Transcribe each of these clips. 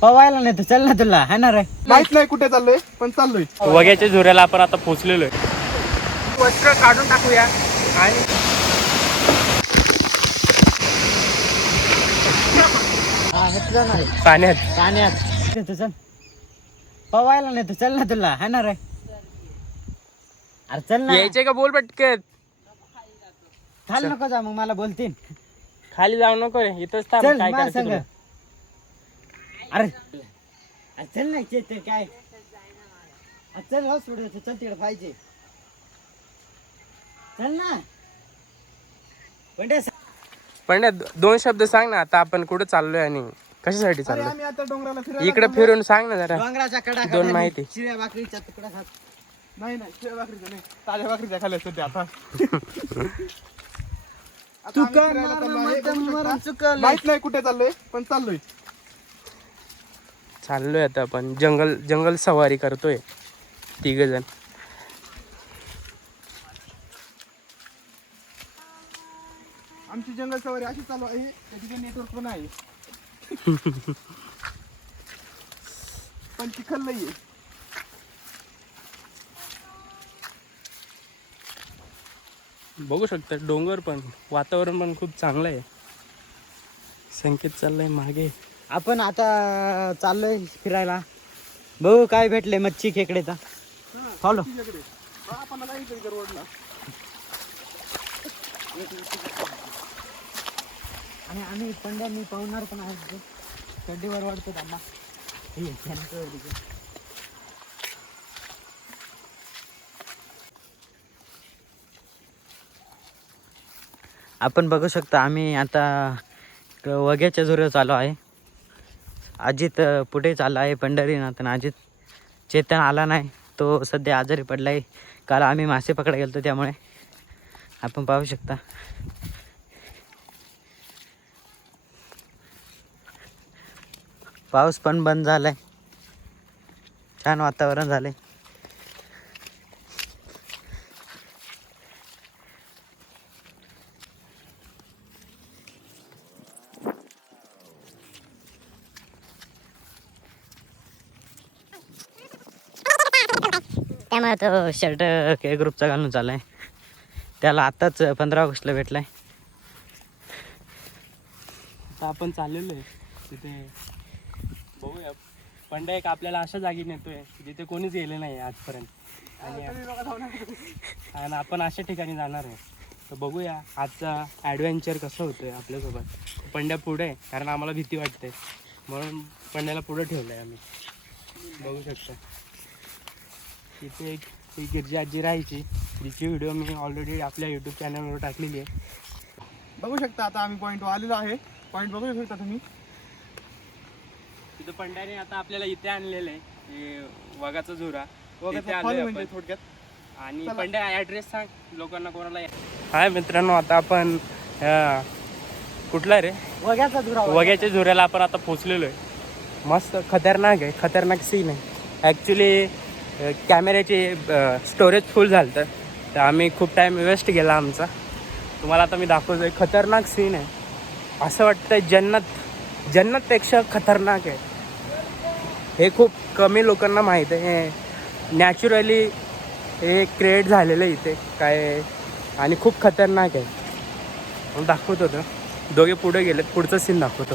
पवायला नाही तर चल ना तुला है ना रे? माहीत नाही कुठे चाललोय पण चाललोय. वग्याच्या झुऱ्याला आपण आता पोहोचलेलो आहे वस्त्र काढून टाकूया आणि पाण्यात. पाण्यात. तिथं चल. पवायला नाही तर चल ना तुला है ना रे? अरे चल ना. यायचे का बोल पटकन? खाल नको जा मग मला बोलतील खाली जाऊ नको रे इथंच थांब चल काय मला करायचं सांग. तुला? अरे. अरे चल ना चेत काय? अरे चल हॉस्पिटल चल तिकडे पाहिजे. चल ना. दो- दोन शब्द सांग ना आता आपण कुठे चाललोय आणि कशासाठी अरे चाललोय? आम्ही आता डोंगराला फिरायला इकडे फिरून सांग ना जरा. डोंगराच्या कडा दोन माहिती. शिळ्या भाकरीच्या तुकडा खात. नाही नाही शिळ्या भाकरीच्या नाही. ताज्या भाकरीच्या खाल्ल्या सध्या आता. आम्ही फिरायला चाललो आहे. माहीत नाही कुठे चाललोय पण चाललोय. चाललोय आता आपण. जंगल जंगल सवारी करतोय. तिघ जण आमची जंगल सवारी अशी चालू आहे. तिथे नेटवर्क पण आहे. पण चिखल नाहीये. बघू शकता डोंगर पण वातावरण पण खूप चांगलं आहे. संकेत चाललाय मागे. आपण आता चाललोय फिरायला. बघू काय भेटले मच्छी खेकडेचा फॉलो आणि आम्ही पंड्यांनी पाहुणार पण आहे चड्डीवर वाढतो त्यांना. आपण बघू शकता आम्ही आता क- वग्याच्या जोरावर चालू आहे. अजित पुढे चालला आहे पंढरीनाथ आणि अजित चेतन आला नाही. तो सध्या आजारी पडला आहे काल आम्ही मासे पकडायला गेलो त्यामुळे आपण पाहू शकता. पाऊस पण बंद झालाय. छान वातावरण झालंय. त्यामुळे तो शर्ट के ग्रुपचा घालून चाललाय. त्याला आत्ताच पंधरा ऑगस्टला भेटलाय. आता आपण चाललेलो आहे. तिथे बघूया. पंडा एक आपल्याला अशा जागी नेतोय जिथे कोणीच गेले नाही आजपर्यंत. आणि आणि आपण अशा ठिकाणी जाणार आहे. तर बघूया आजचा ॲडव्हेंचर कसं होतोय आपल्यासोबत. पंड्या पुढे आहे, कारण आम्हाला भीती वाटते. म्हणून पंड्याला पुढे ठेवलं आहे आम्ही. बघू शकता. इथे एक ही गिरजी आजी राहायची. जिची व्हिडिओ मी ऑलरेडी आपल्या यूट्यूब चॅनलवर टाकलेली आहे. बघू शकता आता आम्ही पॉईंट आलेलो आहे. पॉईंट बघू शकता तुम्ही. तिथं पंड्याने आता आपल्याला इथे आणलेलं आहे. हे वाघाचा झुरा. तिथे म्हणजे. थोडक्यात. आणि. पंड्या ऍड्रेस सांग. लोकांना कोणाला हाय मित्रांनो आता आपण अं, कुठला रे? वग्याचा दुरा वग्याच्या झुऱ्याला आपण आता पोचलेलो आहे. मस्त खतरनाक आहे. खतरनाक सीन आहे. ॲक्च्युली कॅमेऱ्याचे स्टोरेज फुल झालं तर आम्ही खूप टाईम वेस्ट गेला आमचा. तुम्हाला आता मी दाखवतो आहे खतरनाक सीन आहे. असं वाटतं जन्नत जन्नतपेक्षा खतरनाक आहे. हे खूप कमी लोकांना माहीत आहे. हे नॅचरली हे क्रिएट झालेलं आहे इथे. काय आणि खूप खतरनाक आहे. मग दाखवत होतं दोघे पुढे गेलेत. पुढचं सीन दाखवतो.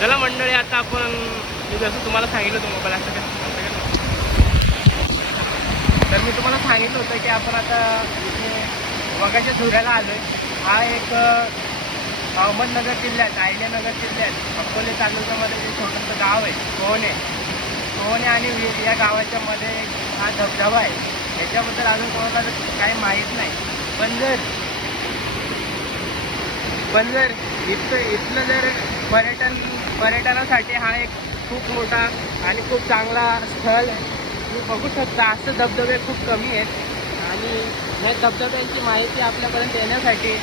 चला मंडळी आता आपण जसं तुम्हाला सांगितलं होतं मोबाईल असं तर मी तुम्हाला सांगितलं होतं की आपण आता मगाच्या झुऱ्याला आलोय. हा एक अहमदनगर जिल्ह्यात आयल्यानगर जिल्ह्यात अकोले तालुक्यामध्ये जे छोटंसं गाव आहे सोहने सोहने आणि वीर या गावाच्या मध्ये हा धबधबा आहे. याच्याबद्दल अजून कोणाला काही माहीत नाही. पण जर पण जर इथं इथलं जर पर्यटन पर्यटनासाठी हा एक खूप मोठा आणि खूप चांगला स्थळ आहे. तुम्ही बघू शकता असं धबधबे खूप कमी आहेत. आणि ह्या धबधब्यांची माहिती आपल्यापर्यंत येण्यासाठी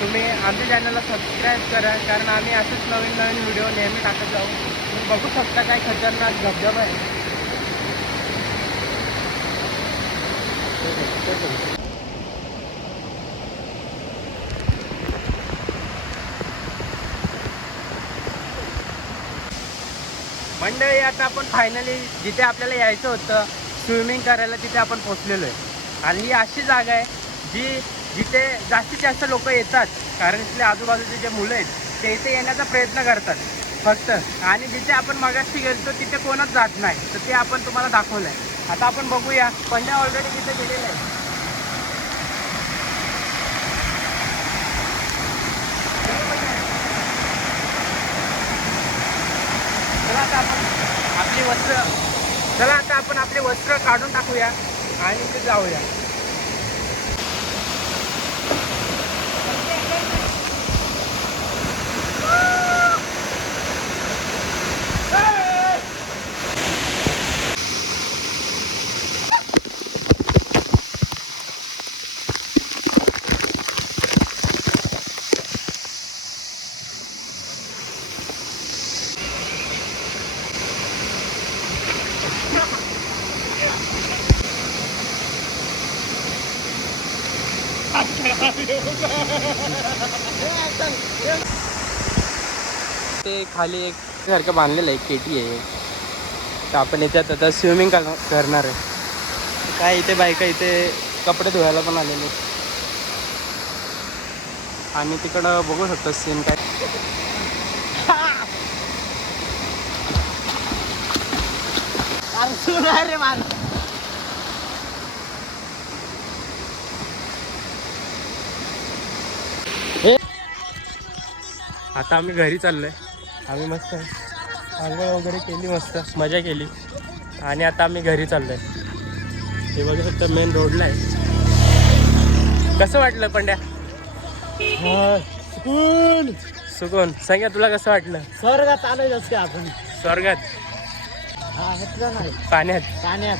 तुम्ही आमच्या चॅनलला सबस्क्राईब करा कारण आम्ही असंच नवीन नवीन व्हिडिओ नेहमी टाकत जाऊ. तुम्ही बघू शकता काय खतरनाक धबधबा आहे. मंडळी आता आपण फायनली जिथे आपल्याला यायचं होतं स्विमिंग करायला तिथे आपण पोचलेलो आहे. आणि ही अशी जागा आहे जी जिथे जास्तीत जास्त लोक येतात कारण इथले आजूबाजूचे जे मुलं आहेत ते इथे येण्याचा प्रयत्न करतात फक्त. आणि जिथे आपण मगाशी गेलो तिथे कोणच जात नाही. तर ते आपण तुम्हाला दाखवलं आहे आता आपण बघूया पंड्या ऑलरेडी तिथे गेलेलं आहे चला आता आपण आपली वस्त्र चला आता आपण आपले वस्त्र काढून टाकूया आणि तिथे जाऊया. ते खाली एक सारखं बांधलेलं आहे केटी आहे. तर आपण याच्यात आता स्विमिंग करणार आहे. काय इथे बायका इथे कपडे धुवायला पण आलेले आणि तिकडं बघू शकतो सीन काय. रे आता आम्ही घरी चाललोय. आम्ही मस्त आंघोळ वगैरे केली मस्त. मजा केली. आणि आता आम्ही घरी चाललोय. हे बघू शकतो मेन रोडला आहे. कसं वाटलं पंड्या सुकून. सांगा तुला कसं वाटलं? स्वर्गात आलोय जसं आपण. स्वर्गात? हा पाण्यात. पाण्यात.